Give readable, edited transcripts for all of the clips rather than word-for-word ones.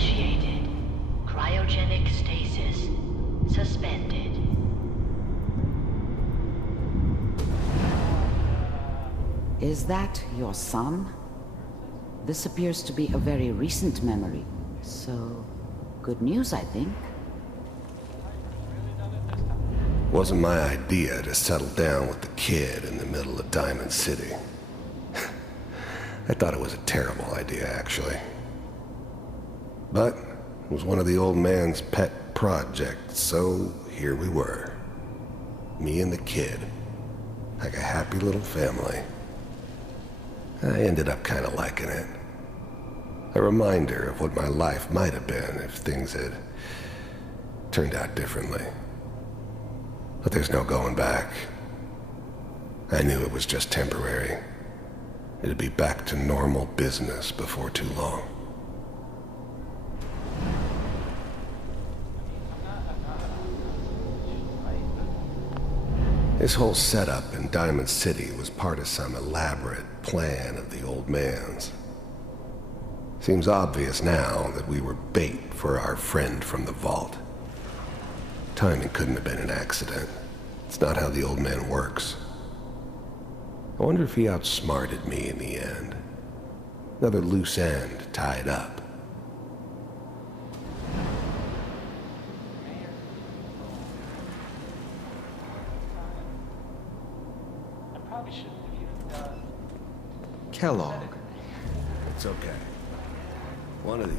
initiated. Cryogenic stasis suspended. Is that your son? This appears to be a very recent memory, so good news, I think. Wasn't my idea to settle down with the kid in the middle of Diamond City. I thought it was a terrible idea, actually. But it was one of the old man's pet projects, so here we were. Me and the kid, like a happy little family. I ended up kind of liking it. A reminder of what my life might have been if things had turned out differently. But there's no going back. I knew it was just temporary. It'd be back to normal business before too long. This whole setup in Diamond City was part of some elaborate plan of the old man's. Seems obvious now that we were bait for our friend from the vault. Timing couldn't have been an accident. It's not how the old man works. I wonder if he outsmarted me in the end. Another loose end tied up. Kellogg. It's okay. One of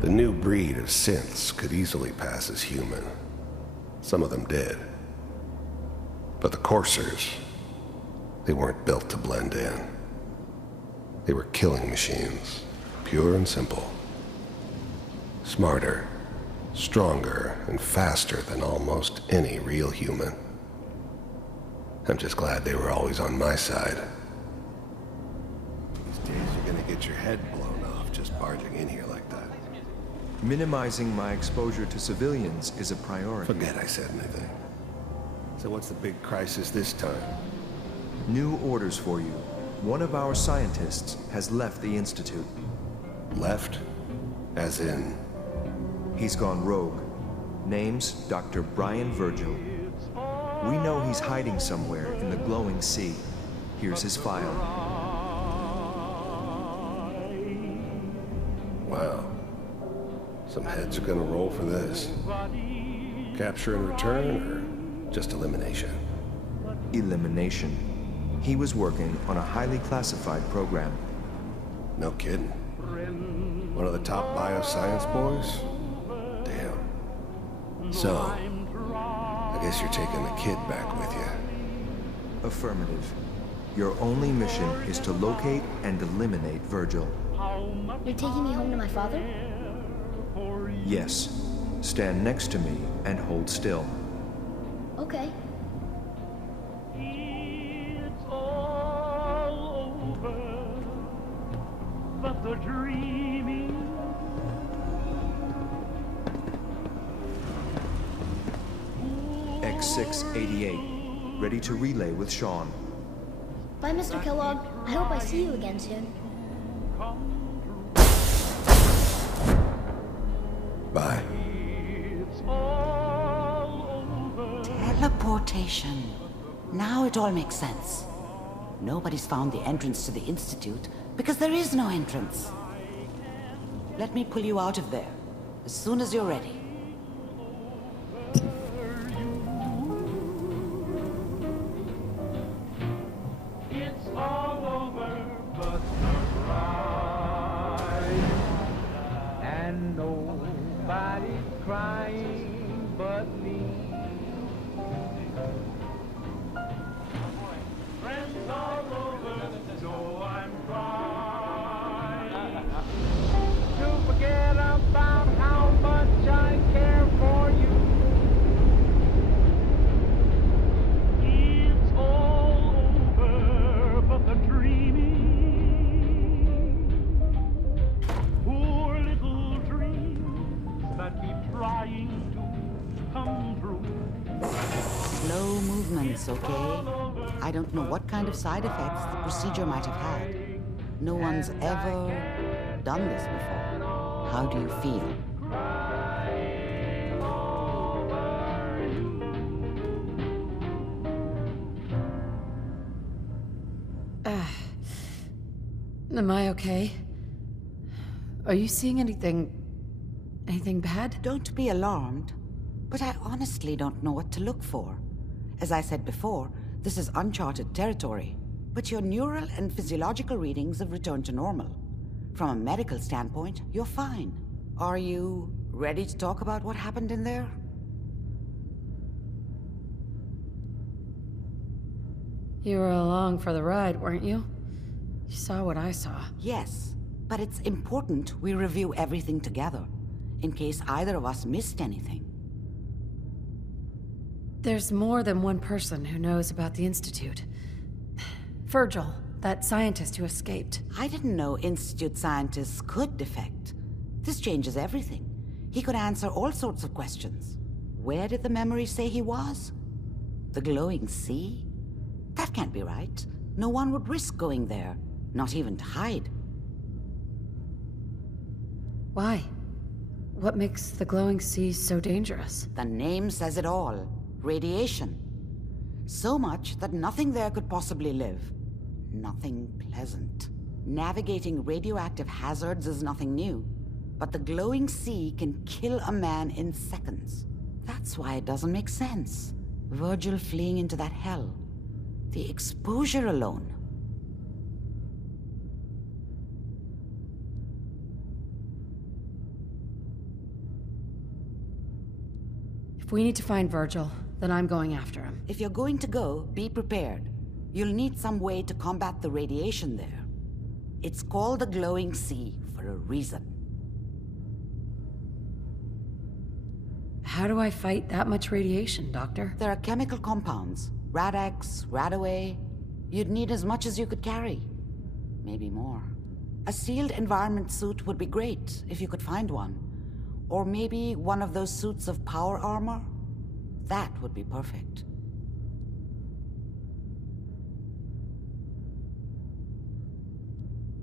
the new breed of synths could easily pass as human. Some of them did. But the coursers, they weren't built to blend in. They were killing machines, pure and simple. Smarter, stronger, and faster than almost any real human. I'm just glad they were always on my side. These days you're gonna get your head blown off just barging in here like that. Minimizing my exposure to civilians is a priority. Forget I said anything. So what's the big crisis this time? New orders for you. One of our scientists has left the Institute. Left? As in? He's gone rogue. Name's Dr. Brian Virgil. We know he's hiding somewhere in the glowing sea. Here's his file. Wow. Some heads are gonna roll for this. Capture and return, or just elimination? Elimination. He was working on a highly classified program. No kidding. One of the top bioscience boys? Damn. So, I guess you're taking the kid back with you. Affirmative. Your only mission is to locate and eliminate Virgil. You're taking me home to my father? Yes. Stand next to me and hold still. Okay. It's all over, but the dreaming. X688. Ready to relay with Sean. Bye, Mr. Kellogg. I hope I see you again soon. Bye. Teleportation. Now it all makes sense. Nobody's found the entrance to the Institute because there is no entrance. Let me pull you out of there as soon as you're ready. It's all over, but the ride. And nobody's crying but me. Friends all over, so I'm trying to forget about how much I care for you. It's all over, but the dreaming. Poor little dreams that keep trying to come true. Slow movements, okay? I don't know what kind of side effects the procedure might have had. No one's ever done this before. How do you feel? Am I okay? Are you seeing anything bad? Don't be alarmed, but I honestly don't know what to look for. As I said before, this is uncharted territory, but your neural and physiological readings have returned to normal. From a medical standpoint, you're fine. Are you ready to talk about what happened in there? You were along for the ride, weren't you? You saw what I saw. Yes, but it's important we review everything together, in case either of us missed anything. There's more than one person who knows about the Institute. Virgil, that scientist who escaped. I didn't know Institute scientists could defect. This changes everything. He could answer all sorts of questions. Where did the memory say he was? The glowing sea? That can't be right. No one would risk going there, not even to hide. Why? What makes the glowing sea so dangerous? The name says it all. Radiation. So much that nothing there could possibly live. Nothing pleasant. Navigating radioactive hazards is nothing new, but the glowing sea can kill a man in seconds. That's why it doesn't make sense. Virgil fleeing into that hell. The exposure alone. If we need to find Virgil, then I'm going after him. If you're going to go, be prepared. You'll need some way to combat the radiation there. It's called the glowing sea for a reason. How do I fight that much radiation, Doctor? There are chemical compounds. Rad-X, Radaway. You'd need as much as you could carry. Maybe more. A sealed environment suit would be great, if you could find one. Or maybe one of those suits of power armor? That would be perfect.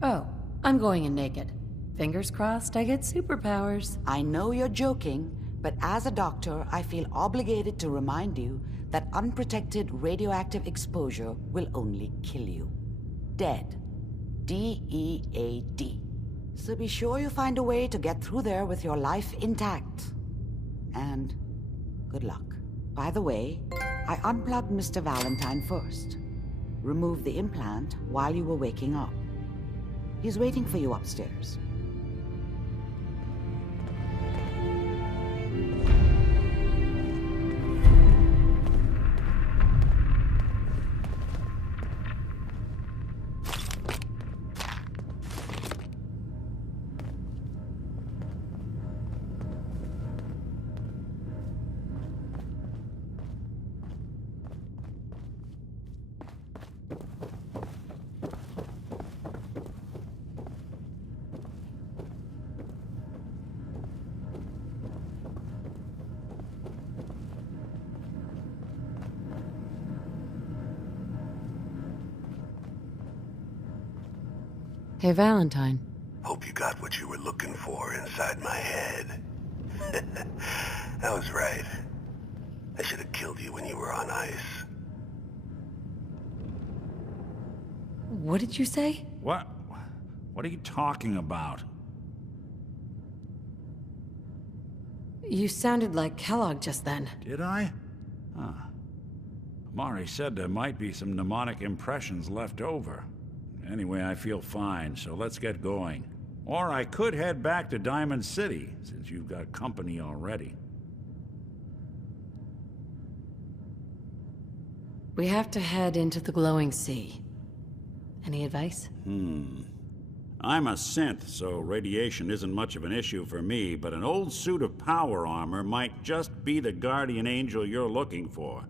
Oh, I'm going in naked. Fingers crossed I get superpowers. I know you're joking, but as a doctor, I feel obligated to remind you that unprotected radioactive exposure will only kill you. Dead. D-E-A-D. So be sure you find a way to get through there with your life intact. And good luck. By the way, I unplugged Mr. Valentine first. Removed the implant while you were waking up. He's waiting for you upstairs. Hey, Valentine. Hope you got what you were looking for inside my head. I was right. I should have killed you when you were on ice. What did you say? What? What are you talking about? You sounded like Kellogg just then. Did I? Huh. Mari said there might be some mnemonic impressions left over. Anyway, I feel fine, so let's get going. Or I could head back to Diamond City, since you've got company already. We have to head into the glowing sea. Any advice? I'm a synth, so radiation isn't much of an issue for me, but an old suit of power armor might just be the guardian angel you're looking for.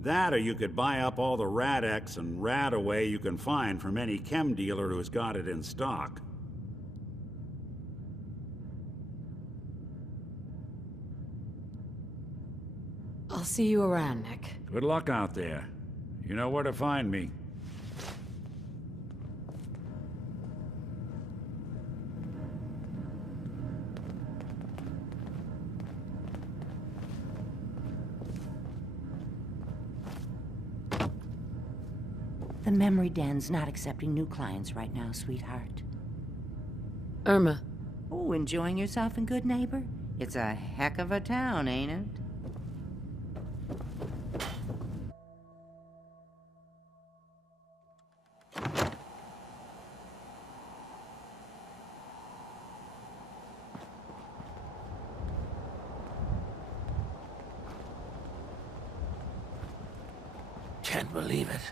That, or you could buy up all the Rad-X and Radaway you can find from any chem dealer who's got it in stock. I'll see you around, Nick. Good luck out there. You know where to find me. The memory den's not accepting new clients right now, sweetheart. Irma. Oh, enjoying yourself in Good Neighbor? It's a heck of a town, ain't it? Can't believe it.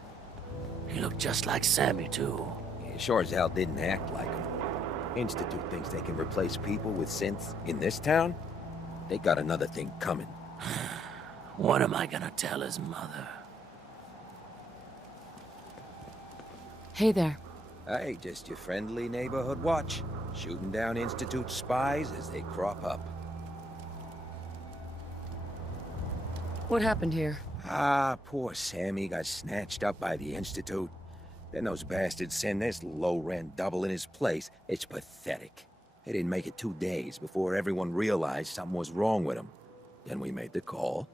He looked just like Sammy, too. He sure as hell didn't act like him. Institute thinks they can replace people with synths in this town? They got another thing coming. What am I gonna tell his mother? Hey there. Hey, just your friendly neighborhood watch. Shooting down Institute spies as they crop up. What happened here? Ah, poor Sammy got snatched up by the Institute. Then those bastards send this low-rent double in his place. It's pathetic. They didn't make it 2 days before everyone realized something was wrong with him. Then we made the call,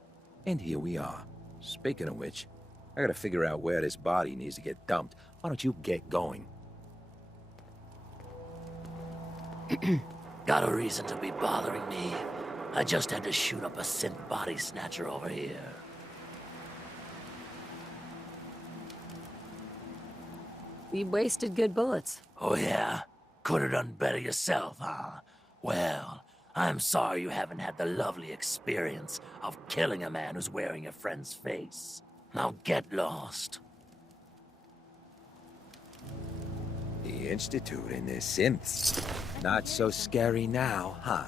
and here we are. Speaking of which, I gotta figure out where this body needs to get dumped. Why don't you get going? Got a reason to be bothering me. I just had to shoot up a synth body snatcher over here. You wasted good bullets. Oh yeah? Could have done better yourself, huh? Well, I'm sorry you haven't had the lovely experience of killing a man who's wearing your friend's face. Now get lost. The Institute and their synths. Not so scary now, huh?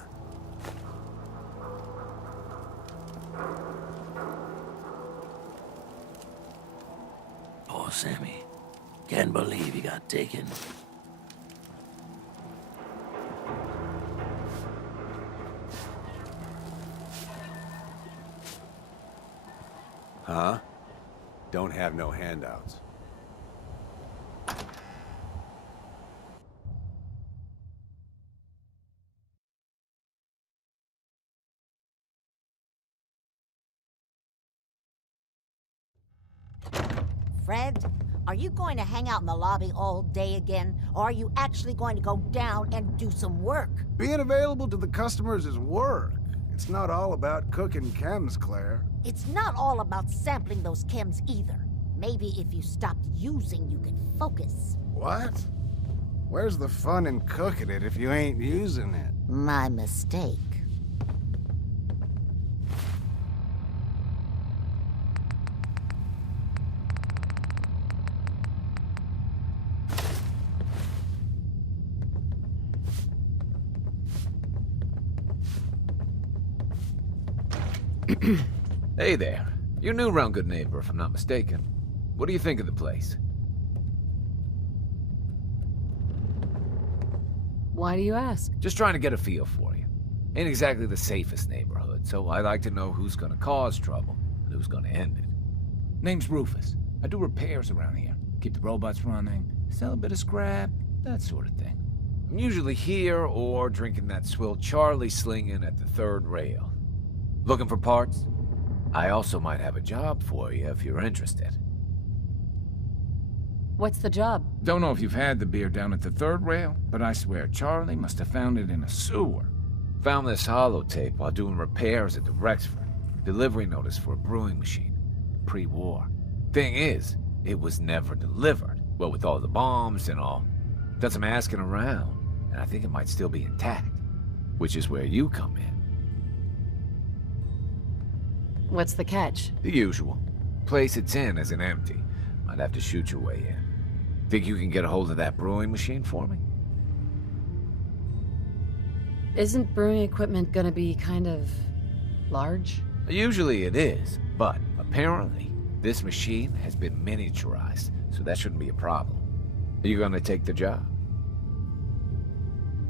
Poor Sammy. Can't believe he got taken. Huh? Don't have no handouts. Fred, are you going to hang out in the lobby all day again, or are you actually going to go down and do some work? Being available to the customers is work. It's not all about cooking chems, Claire. It's not all about sampling those chems either. Maybe if you stopped using, you could focus. What? Where's the fun in cooking it if you ain't using it? My mistake. Hey there. You're new around Good Neighbor, if I'm not mistaken. What do you think of the place? Why do you ask? Just trying to get a feel for you. Ain't exactly the safest neighborhood, so I like to know who's gonna cause trouble and who's gonna end it. Name's Rufus. I do repairs around here. Keep the robots running, sell a bit of scrap, that sort of thing. I'm usually here or drinking that swill Charlie slinging at the third rail. Looking for parts? I also might have a job for you if you're interested. What's the job? Don't know if you've had the beer down at the third rail, but I swear Charlie must have found it in a sewer. Found this holotape while doing repairs at the Rexford. Delivery notice for a brewing machine. Pre-war. Thing is, it was never delivered. Well, with all the bombs and all. Done some asking around, and I think it might still be intact. Which is where you come in. What's the catch? The usual. Place it's in isn't empty. Might have to shoot your way in. Think you can get a hold of that brewing machine for me? Isn't brewing equipment gonna be kind of large? Usually it is, but apparently this machine has been miniaturized, so that shouldn't be a problem. Are you gonna take the job?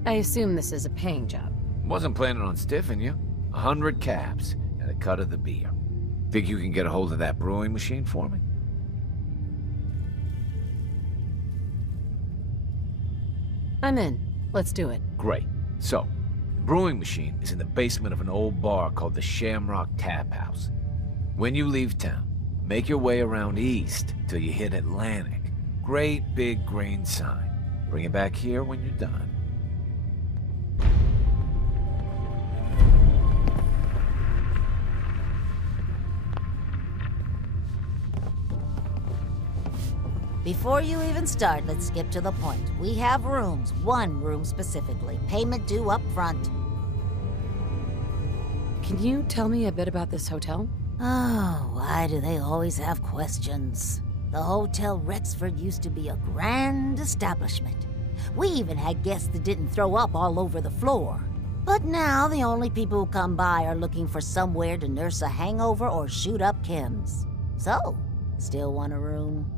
I assume this is a paying job. Wasn't planning on stiffing you. 100 caps and a cut of the beer. Think you can get a hold of that brewing machine for me? I'm in. Let's do it. Great. So, the brewing machine is in the basement of an old bar called the Shamrock Tap House. When you leave town, make your way around east till you hit Atlantic. Great big green sign. Bring it back here when you're done. Before you even start, let's skip to the point. We have rooms, one room specifically. Payment due up front. Can you tell me a bit about this hotel? Oh, why do they always have questions? The Hotel Rexford used to be a grand establishment. We even had guests that didn't throw up all over the floor. But now the only people who come by are looking for somewhere to nurse a hangover or shoot up chems. So, still want a room?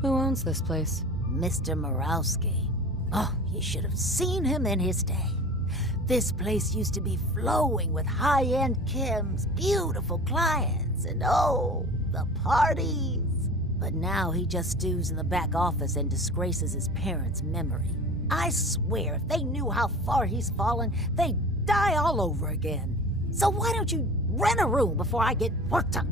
Who owns this place? Mr. Murawski. Oh, you should have seen him in his day. This place used to be flowing with high-end chems, beautiful clients, and oh, the parties. But now he just stews in the back office and disgraces his parents' memory. I swear, if they knew how far he's fallen, they'd die all over again. So why don't you rent a room before I get worked up?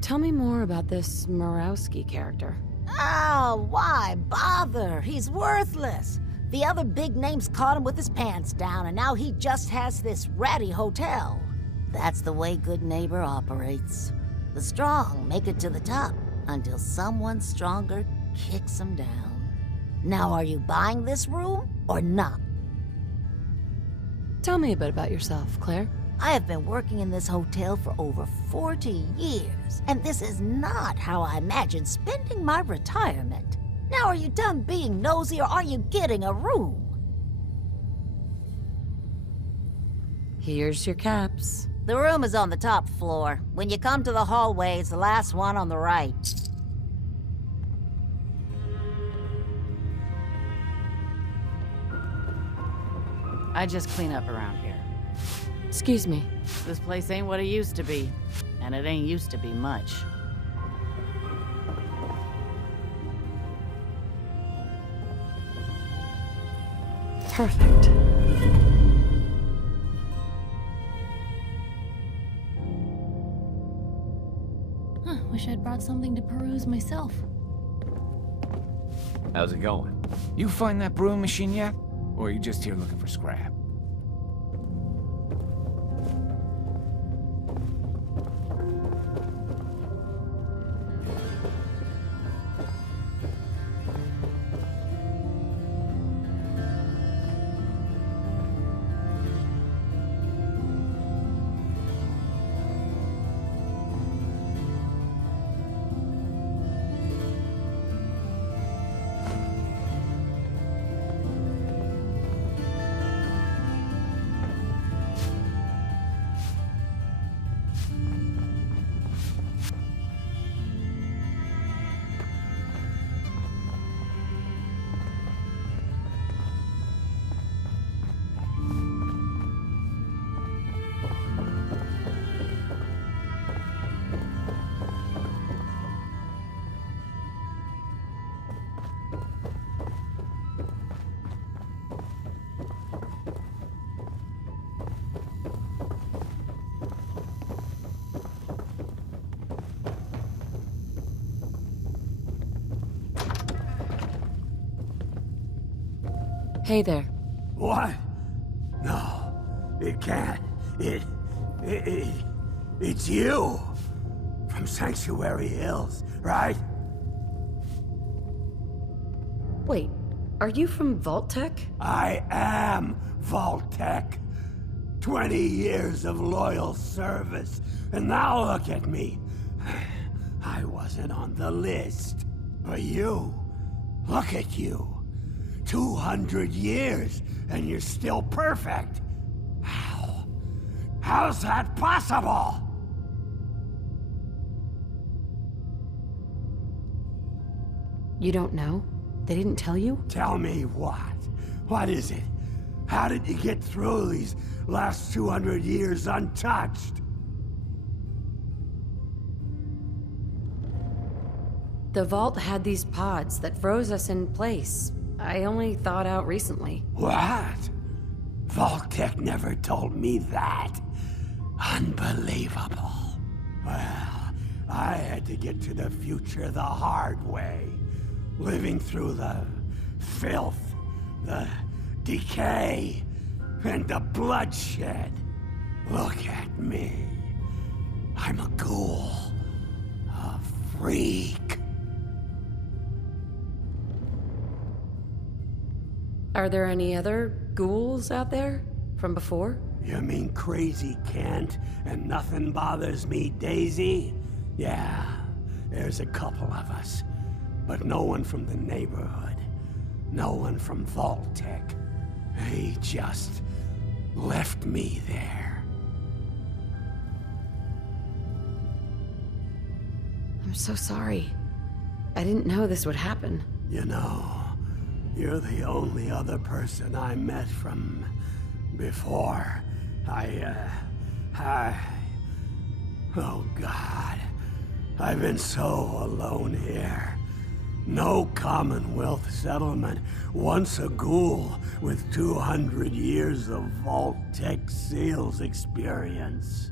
Tell me more about this Murawski character. Oh, why bother? He's worthless. The other big names caught him with his pants down, and now he just has this ratty hotel. That's the way Good Neighbor operates. The strong make it to the top until someone stronger kicks them down. Now, are you buying this room or not? Tell me a bit about yourself, Claire. I have been working in this hotel for over 40 years, and this is not how I imagined spending my retirement. Now, are you done being nosy, or are you getting a room? Here's your caps. The room is on the top floor. When you come to the hallway, it's the last one on the right. I just clean up around here. Excuse me. This place ain't what it used to be, and it ain't used to be much. Perfect. Wish I'd brought something to peruse myself. How's it going? You find that brewing machine yet? Or are you just here looking for scrap? Hey there. What? No, it can't. It's you! From Sanctuary Hills, right? Wait, are you from Vault-Tec? I am Vault-Tec. 20 years of loyal service, and now look at me. I wasn't on the list. But you, look at you. 200 years, and you're still perfect. How? How's that possible? You don't know? They didn't tell you? Tell me what? What is it? How did you get through these last 200 years untouched? The Vault had these pods that froze us in place. I only thawed out recently. What? Vault-Tec never told me that. Unbelievable. Well, I had to get to the future the hard way. Living through the filth, the decay, and the bloodshed. Look at me. I'm a ghoul. A freak. Are there any other ghouls out there from before? You mean Crazy Kent and Nothing Bothers Me Daisy? Yeah, there's a couple of us. But no one from the neighborhood. No one from Vault-Tec. They just left me there. I'm so sorry. I didn't know this would happen. You know, you're the only other person I met from before. Oh God. I've been so alone here. No Commonwealth settlement, once a ghoul with 200 years of Vault-Tec sales experience.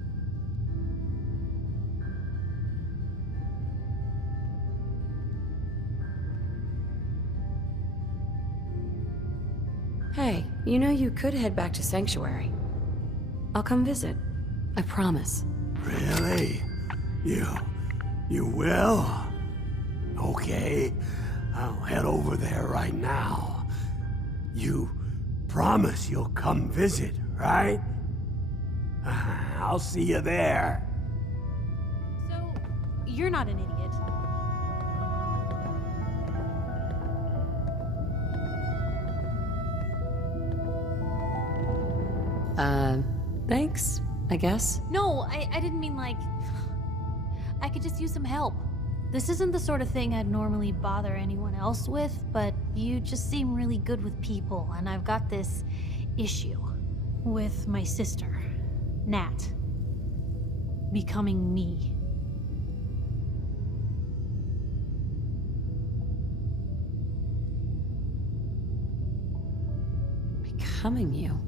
Hey, you know you could head back to Sanctuary. I'll come visit. I promise. Really? You will? Okay, I'll head over there right now. You promise you'll come visit, right? I'll see you there. So, you're not an idiot. Thanks, I guess. No, I didn't mean like... I could just use some help. This isn't the sort of thing I'd normally bother anyone else with, but you just seem really good with people, and I've got this issue with my sister, Nat, becoming me. Becoming you?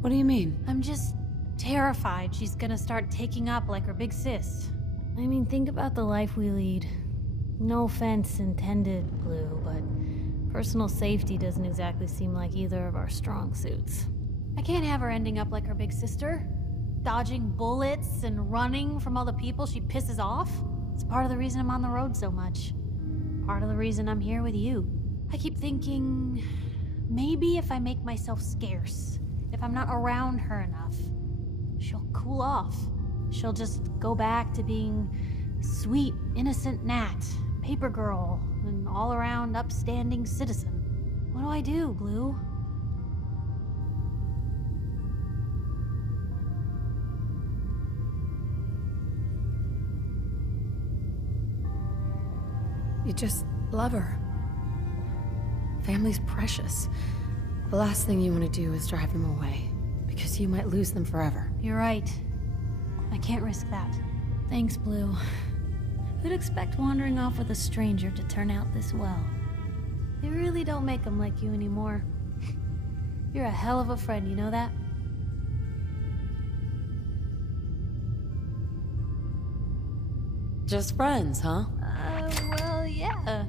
What do you mean? I'm just terrified she's gonna start taking up like her big sis. I mean, think about the life we lead. No offense intended, Blue, but personal safety doesn't exactly seem like either of our strong suits. I can't have her ending up like her big sister, dodging bullets and running from all the people she pisses off. It's part of the reason I'm on the road so much. Part of the reason I'm here with you. I keep thinking, maybe if I make myself scarce, if I'm not around her enough, she'll cool off. She'll just go back to being sweet, innocent Nat, paper girl, an all-around upstanding citizen. What do I do, Blue? You just love her. Family's precious. The last thing you want to do is drive them away, because you might lose them forever. You're right. I can't risk that. Thanks, Blue. Who'd expect wandering off with a stranger to turn out this well? They really don't make them like you anymore. You're a hell of a friend, you know that? Just friends, huh? Well, yeah.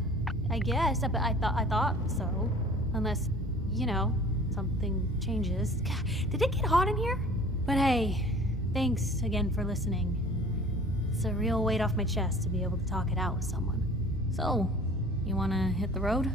I guess, but I thought so. Unless, you know, something changes. God, did it get hot in here? But hey, thanks again for listening. It's a real weight off my chest to be able to talk it out with someone. So, you wanna hit the road?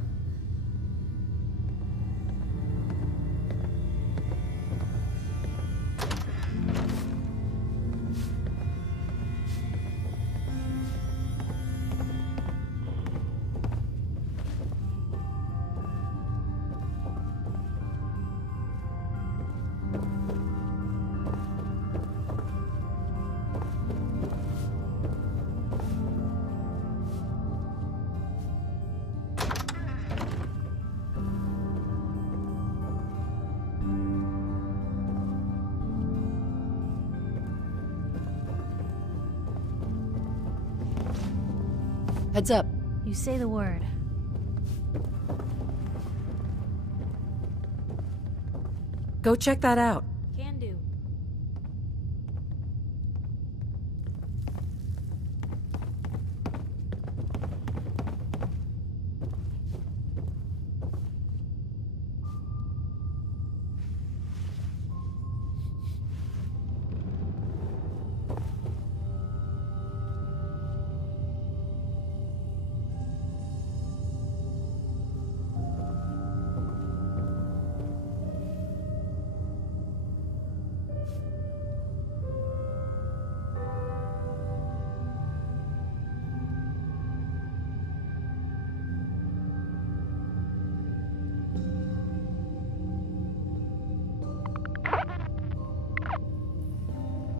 Heads up. You say the word. Go check that out.